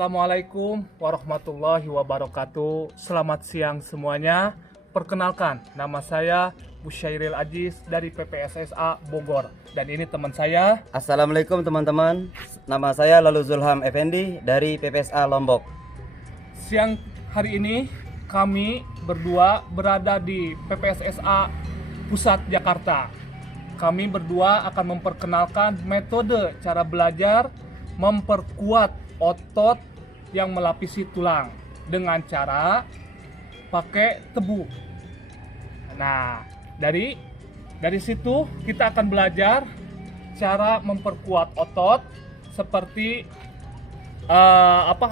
Assalamualaikum warahmatullahi wabarakatuh. Selamat siang semuanya. Perkenalkan, nama saya Busyairil Aziz dari PPSSA Bogor. Dan ini teman saya. Assalamualaikum teman-teman. Nama saya Lalu Zulham Effendi dari PPSA Lombok. Siang hari ini kami berdua berada di PPSSA Pusat Jakarta. Kami berdua akan memperkenalkan metode cara belajar memperkuat otot yang melapisi tulang dengan cara pakai tebu. Nah, dari situ kita akan belajar cara memperkuat otot seperti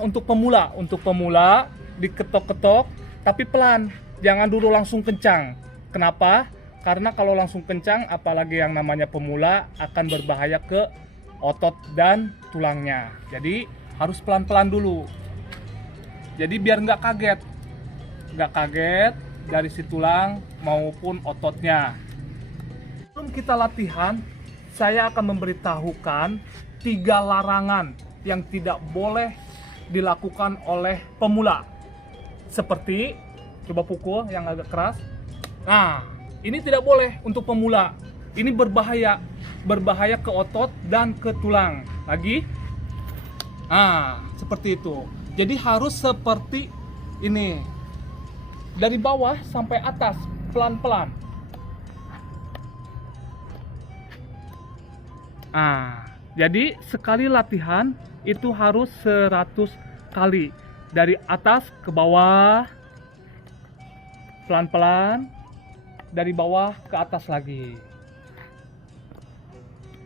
untuk pemula. Untuk pemula diketok-ketok tapi pelan, jangan dulu langsung kencang. Kenapa? Karena kalau langsung kencang, apalagi yang namanya pemula, akan berbahaya ke otot dan tulangnya. Jadi harus pelan-pelan dulu. Jadi biar nggak kaget dari si tulang maupun ototnya. Sebelum kita latihan, saya akan memberitahukan 3 larangan yang tidak boleh dilakukan oleh pemula. Seperti, coba pukul yang agak keras. Nah, ini tidak boleh untuk pemula. Ini berbahaya ke otot dan ke tulang. Lagi. Seperti itu. Jadi harus seperti ini. Dari bawah sampai atas, pelan-pelan. Jadi sekali latihan itu harus 100 kali. Dari atas ke bawah, pelan-pelan. Dari bawah ke atas lagi.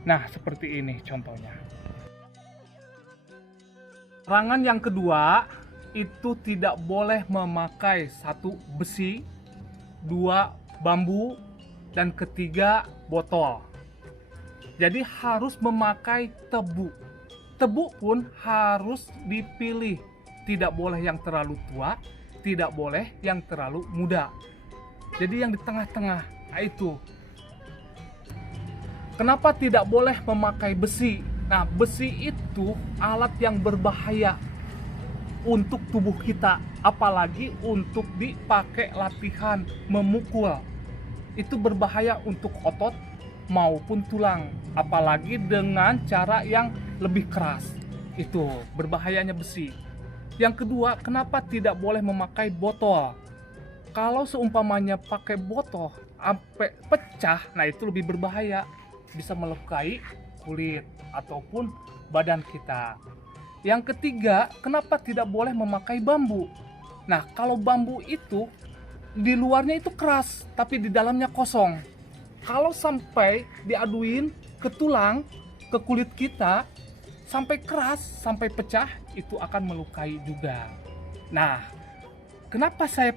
Nah, seperti ini contohnya. Larangan yang kedua, itu tidak boleh memakai 1 besi, 2 bambu, dan 3 botol. Jadi harus memakai tebu. Tebu pun harus dipilih. Tidak boleh yang terlalu tua, tidak boleh yang terlalu muda. Jadi yang di tengah-tengah, itu. Kenapa tidak boleh memakai besi? Nah, besi itu alat yang berbahaya untuk tubuh kita, apalagi untuk dipakai latihan memukul. Itu berbahaya untuk otot maupun tulang, apalagi dengan cara yang lebih keras. Itu berbahayanya besi. Yang kedua, kenapa tidak boleh memakai botol? Kalau seumpamanya pakai botol sampai pecah, nah itu lebih berbahaya, bisa melukai kulit ataupun badan kita. Yang ketiga, kenapa tidak boleh memakai bambu? Nah, kalau bambu itu di luarnya itu keras, tapi di dalamnya kosong. Kalau sampai diaduin ke tulang, ke kulit kita, sampai keras, sampai pecah, itu akan melukai juga. Nah, kenapa saya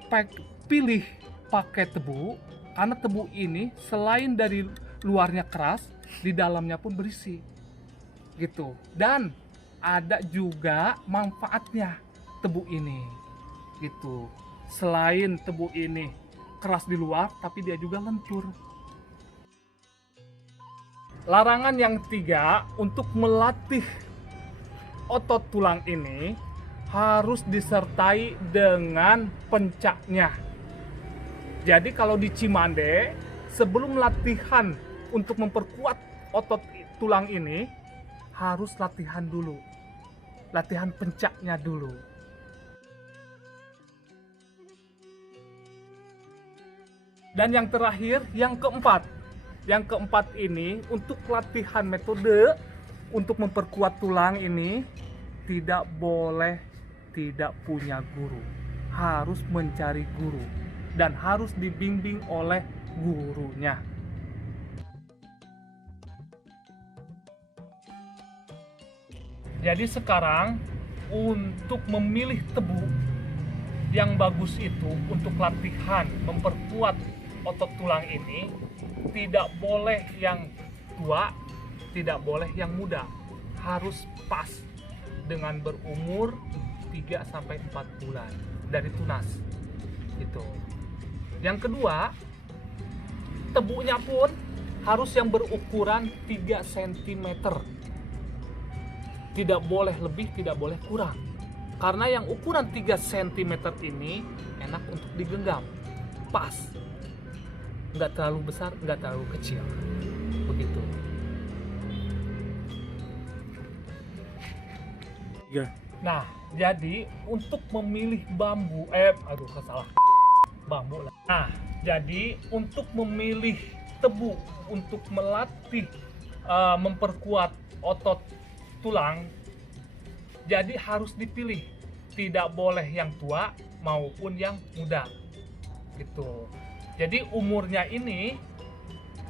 pilih pakai tebu? Karena tebu ini selain dari luarnya keras, di dalamnya pun berisi. Gitu. Dan ada juga manfaatnya tebu ini. Gitu. Selain tebu ini keras di luar, tapi dia juga lentur. Larangan yang 3, untuk melatih otot tulang ini harus disertai dengan pencaknya. Jadi kalau di Cimande, sebelum latihan untuk memperkuat otot tulang ini, harus latihan dulu. Latihan pencaknya dulu. Dan yang terakhir, yang keempat. Yang keempat ini, untuk latihan metode untuk memperkuat tulang ini, tidak boleh tidak punya guru. Harus mencari guru. Dan harus dibimbing oleh gurunya. Jadi sekarang untuk memilih tebu yang bagus itu untuk latihan memperkuat otot tulang ini, tidak boleh yang tua, tidak boleh yang muda. Harus pas dengan berumur 3-4 bulan dari tunas. Gitu. Yang kedua, tebunya pun harus yang berukuran 3 cm. Tidak boleh lebih, tidak boleh kurang. Karena yang ukuran 3 cm ini enak untuk digenggam. Pas. Nggak terlalu besar, nggak terlalu kecil. Begitu. Nah, jadi untuk memilih bambu, salah. Bambu lah. Nah, jadi untuk memilih tebu untuk melatih memperkuat otot tulang, jadi harus dipilih, tidak boleh yang tua maupun yang muda gitu. Jadi umurnya ini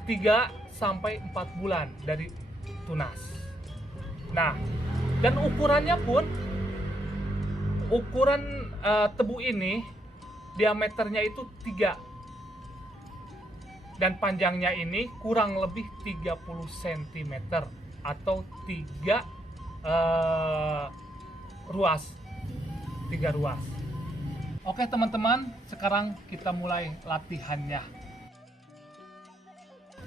3 sampai 4 bulan dari tunas. Nah, dan ukurannya pun ukuran tebu ini diameternya itu 3 dan panjangnya ini kurang lebih 30 cm atau 3 ruas. Oke teman-teman, sekarang kita mulai latihannya.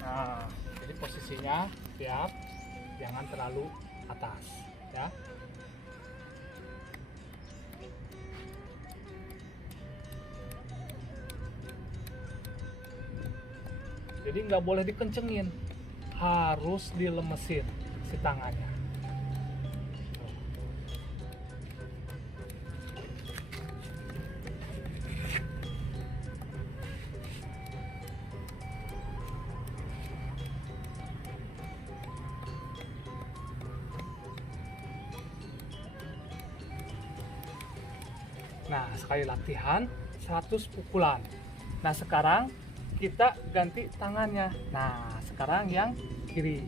Nah, jadi posisinya siap, jangan terlalu atas ya. Jadi nggak boleh dikencengin, harus dilemesin si tangannya. Nah, sekali latihan 100 pukulan. Nah, sekarang kita ganti tangannya. Nah, sekarang yang kiri.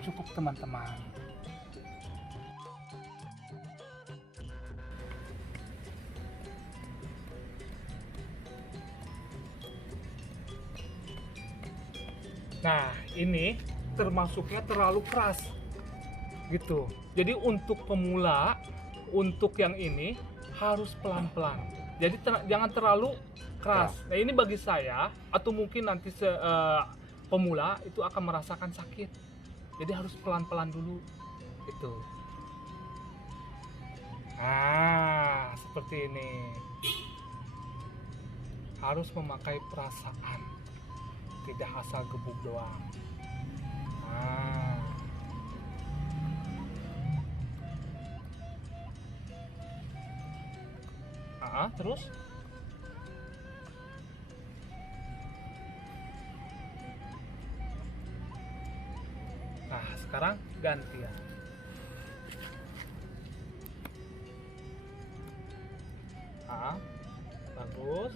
Cukup teman-teman. Nah, ini termasuknya terlalu keras gitu. Jadi untuk pemula, untuk yang ini harus pelan-pelan. Jadi jangan terlalu keras. Nah, ini bagi saya atau mungkin nanti pemula itu akan merasakan sakit. Jadi harus pelan-pelan dulu gitu. Nah, seperti ini. Harus memakai perasaan, tidak asal gebuk doang. Terus nah, sekarang gantian. Bagus.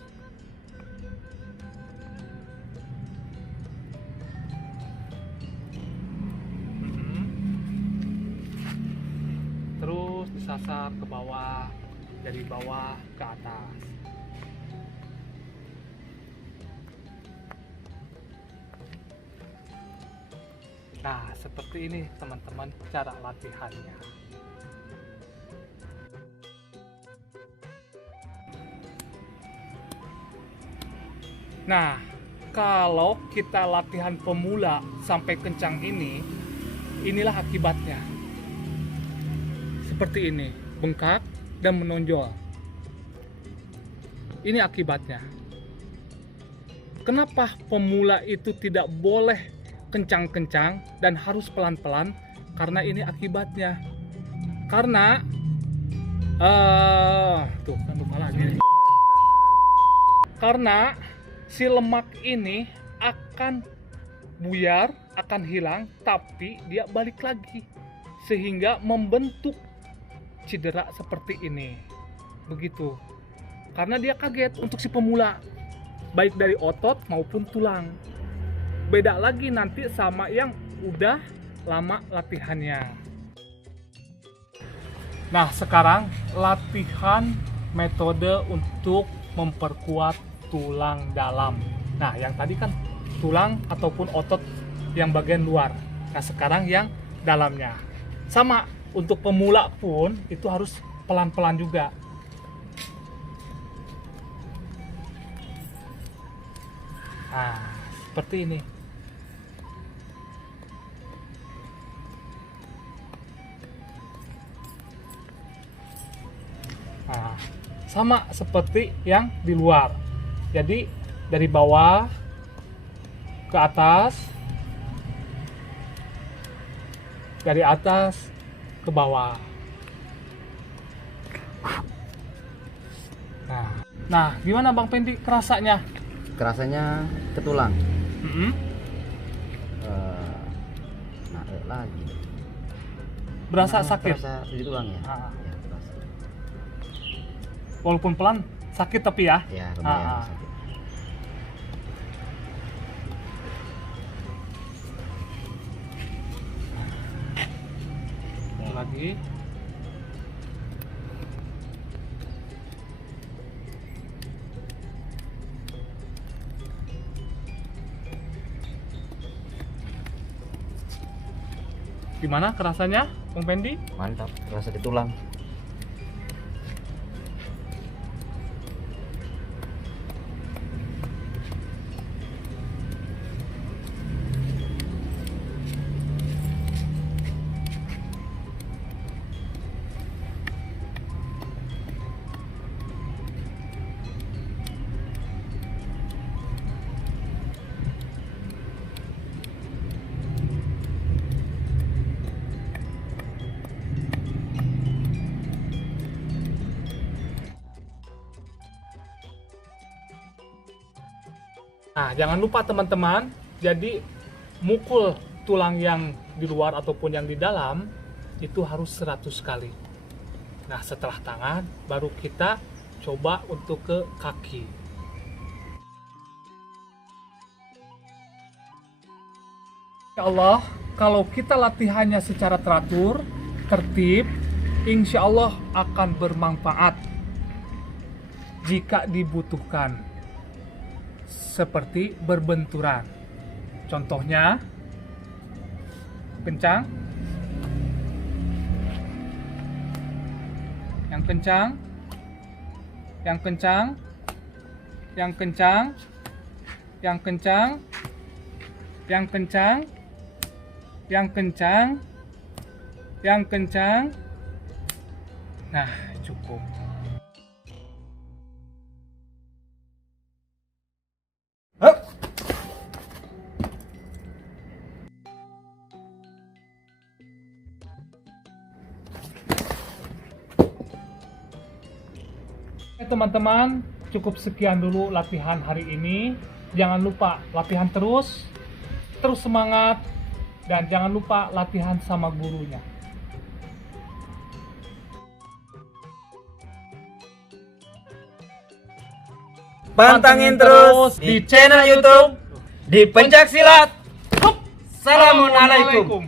Terus disasar ke bawah, dari bawah ke atas. Nah, seperti ini teman-teman cara latihannya. Nah, kalau kita latihan pemula sampai kencang ini, inilah akibatnya. Seperti ini, bengkak dan menonjol. Ini akibatnya. Kenapa pemula itu tidak boleh kencang-kencang dan harus pelan-pelan? Karena ini akibatnya. Karena tuh kan lupa lagi. Karena si lemak ini akan buyar, akan hilang, tapi dia balik lagi sehingga membentuk cedera seperti ini. Begitu. Karena dia kaget untuk si pemula, baik dari otot maupun tulang. Beda lagi nanti sama yang udah lama latihannya. Nah, sekarang latihan metode untuk memperkuat tulang dalam. Nah, yang tadi kan tulang ataupun otot yang bagian luar. Nah, sekarang yang dalamnya. Sama, untuk pemula pun itu harus pelan-pelan juga. Nah, seperti ini. Nah, sama seperti yang di luar. Jadi dari bawah ke atas, dari atas ke bawah. Nah, gimana Bang Pendi kerasanya? Kerasanya ke tulang. Mm-mm. Narik lagi. Berasa Nah, sakit. Terasa di tulang ya. Ah. Ya, terasa. Walaupun pelan, sakit tapi ya. Ya, lumayan Ah. sakit. Lagi. Gimana kerasanya, Bang Pendi? Mantap, terasa di tulang. Nah, jangan lupa teman-teman, jadi mukul tulang yang di luar ataupun yang di dalam itu harus 100 kali. Nah, setelah tangan baru kita coba untuk ke kaki. Ya Allah, kalau kita latihannya secara teratur, tertib, insya Allah akan bermanfaat jika dibutuhkan. Seperti berbenturan. Contohnya, kencang, yang kencang, yang kencang, yang kencang, yang kencang, yang kencang, yang kencang, yang kencang. Nah, cukup. Teman-teman, cukup sekian dulu latihan hari ini. Jangan lupa latihan terus semangat, dan jangan lupa latihan sama gurunya. Pantangin terus di channel YouTube di Pencak Silat. Assalamualaikum.